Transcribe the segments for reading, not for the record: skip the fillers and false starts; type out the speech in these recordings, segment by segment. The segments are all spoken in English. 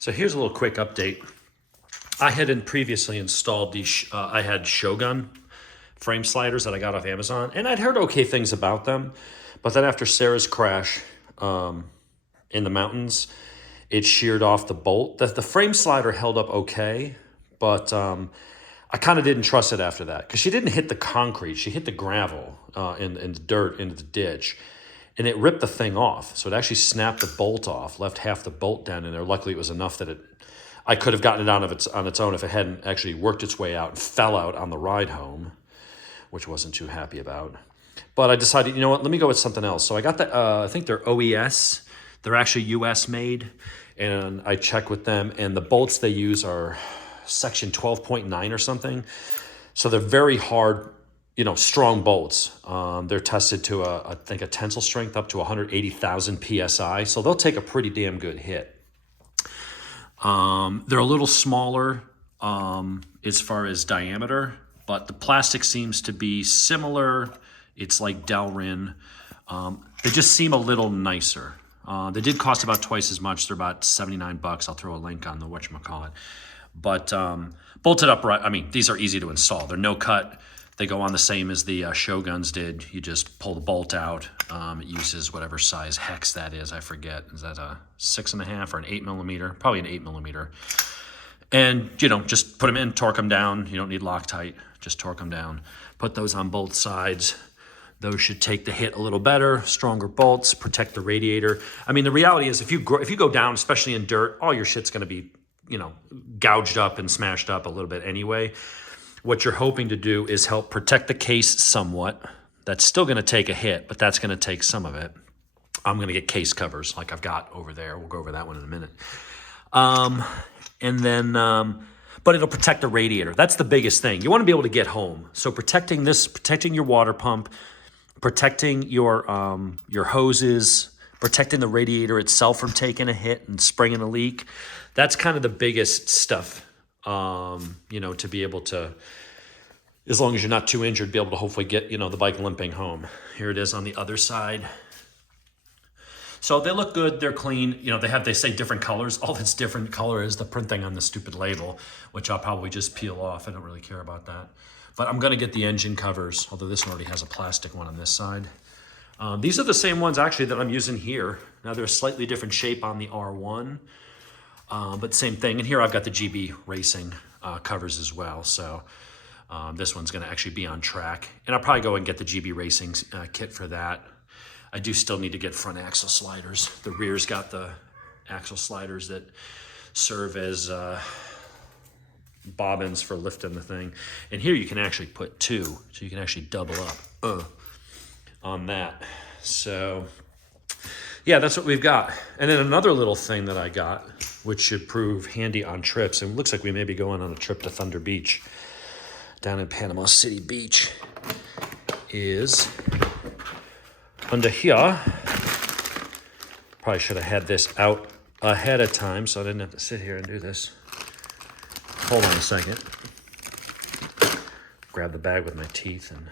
So here's a little quick update. I had previously installed these, I had Shogun frame sliders that I got off Amazon, and I'd heard okay things about them. But then after Sarah's crash in the mountains, it sheared off the bolt. The frame slider held up okay, but I kind of didn't trust it after that because she didn't hit the concrete. She hit the gravel in the dirt into the ditch, and it ripped the thing off. So it actually snapped the bolt off, left half the bolt down in there. Luckily, it was enough that I could have gotten it on its own if it hadn't actually worked its way out and fell out on the ride home, which wasn't too happy about. But I decided, you know what, let me go with something else. So I got the, I think they're OES. They're actually US made. And I checked with them, and the bolts they use are section 12.9 or something. So they're very hard, strong bolts. They're tested to, I think, a tensile strength up to 180,000 PSI. So they'll take a pretty damn good hit. They're a little smaller as far as diameter, but the plastic seems to be similar. It's like Delrin. They just seem a little nicer. They did cost about twice as much. They're about $79. I'll throw a link on the whatchamacallit. But bolted upright, these are easy to install. They're no cut. They go on the same as the Shoguns did. You just pull the bolt out. It uses whatever size hex that is. I forget. Is that a 6.5 or an 8 millimeter? Probably an 8 millimeter. And, just put them in, torque them down. You don't need Loctite. Just torque them down. Put those on both sides. Those should take the hit a little better, stronger bolts, protect the radiator. The reality is if you go down, especially in dirt, all your shit's going to be, gouged up and smashed up a little bit anyway. What you're hoping to do is help protect the case somewhat. That's still going to take a hit, but that's going to take some of it. I'm going to get case covers like I've got over there. We'll go over that one in a minute. But it'll protect the radiator. That's the biggest thing. You want to be able to get home. So protecting your water pump, protecting your hoses, protecting the radiator itself from taking a hit and springing a leak. That's kind of the biggest stuff, to be able to, as long as you're not too injured, be able to hopefully get, the bike limping home. Here it is on the other side. So they look good. They're clean. They say different colors. All that's different color is the printing on the stupid label, which I'll probably just peel off. I don't really care about that. But I'm going to get the engine covers, although this one already has a plastic one on this side. These are the same ones, actually, that I'm using here. Now, they're a slightly different shape on the R1, but same thing. And here I've got the GB Racing covers as well. So this one's going to actually be on track. And I'll probably go and get the GB Racing kit for that. I do still need to get front axle sliders. The rear's got the axle sliders that serve as bobbins for lifting the thing. And here you can actually put two, so you can actually double up on that. So yeah, that's what we've got. And then another little thing that I got, which should prove handy on trips, and it looks like we may be going on a trip to Thunder Beach down in Panama City Beach, is under here. Probably should have had this out ahead of time so I didn't have to sit here and do this. Hold on a second. Grab the bag with my teeth and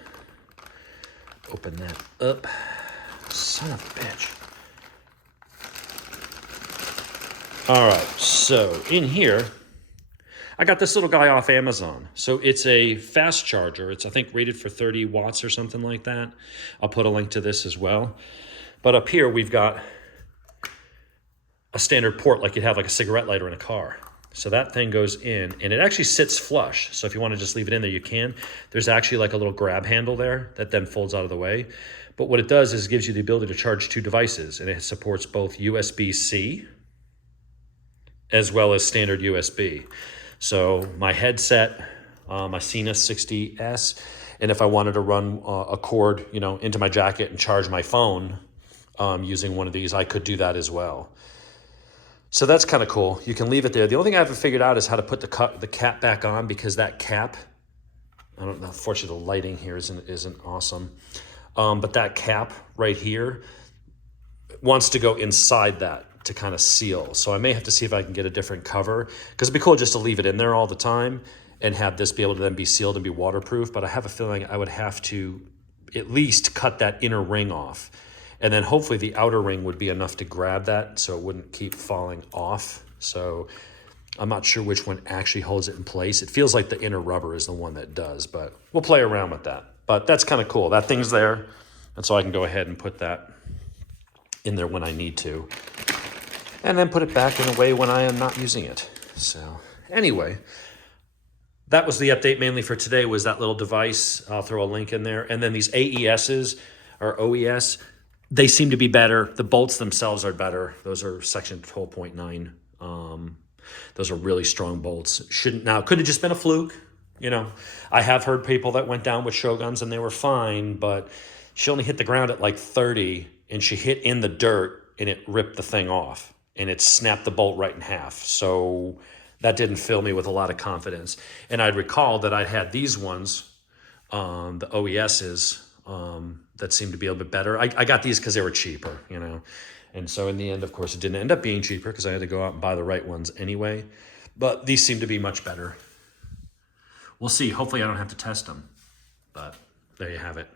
open that up. Son of a bitch. All right, so in here, I got this little guy off Amazon. So it's a fast charger. It's, I think, rated for 30 watts or something like that. I'll put a link to this as well. But up here, we've got a standard port like you'd have like a cigarette lighter in a car. So that thing goes in, and it actually sits flush. So if you want to just leave it in there, you can. There's actually like a little grab handle there that then folds out of the way. But what it does is it gives you the ability to charge two devices, and it supports both USB-C as well as standard USB. So my headset, my Sena 60S, and if I wanted to run a cord, into my jacket and charge my phone using one of these, I could do that as well. So that's kind of cool. You can leave it there. The only thing I haven't figured out is how to put the cap back on, because that cap, I don't know, unfortunately the lighting here isn't awesome. But that cap right here wants to go inside that to kind of seal. So I may have to see if I can get a different cover, because it'd be cool just to leave it in there all the time and have this be able to then be sealed and be waterproof. But I have a feeling I would have to at least cut that inner ring off. And then hopefully the outer ring would be enough to grab that so it wouldn't keep falling off So I'm not sure which one actually holds it in place. It feels like the inner rubber is the one that does, but we'll play around with that. But that's kind of cool. That thing's there, and so I can go ahead and put that in there when I need to, and then put it back in a way when I am not using it. So anyway, that was the update mainly for today, was that little device. I'll throw a link in there. And then these AESs or OES, they seem to be better. The bolts themselves are better. Those are section 12.9. Those are really strong bolts. Could have just been a fluke. You know, I have heard people that went down with Shoguns and they were fine, but she only hit the ground at like 30 and she hit in the dirt and it ripped the thing off and it snapped the bolt right in half. So that didn't fill me with a lot of confidence. And I'd recall that I'd had these ones, the OESs, that seemed to be a little bit better. I got these because they were cheaper, you know. And so in the end, of course, it didn't end up being cheaper because I had to go out and buy the right ones anyway. But these seem to be much better. We'll see. Hopefully I don't have to test them. But there you have it.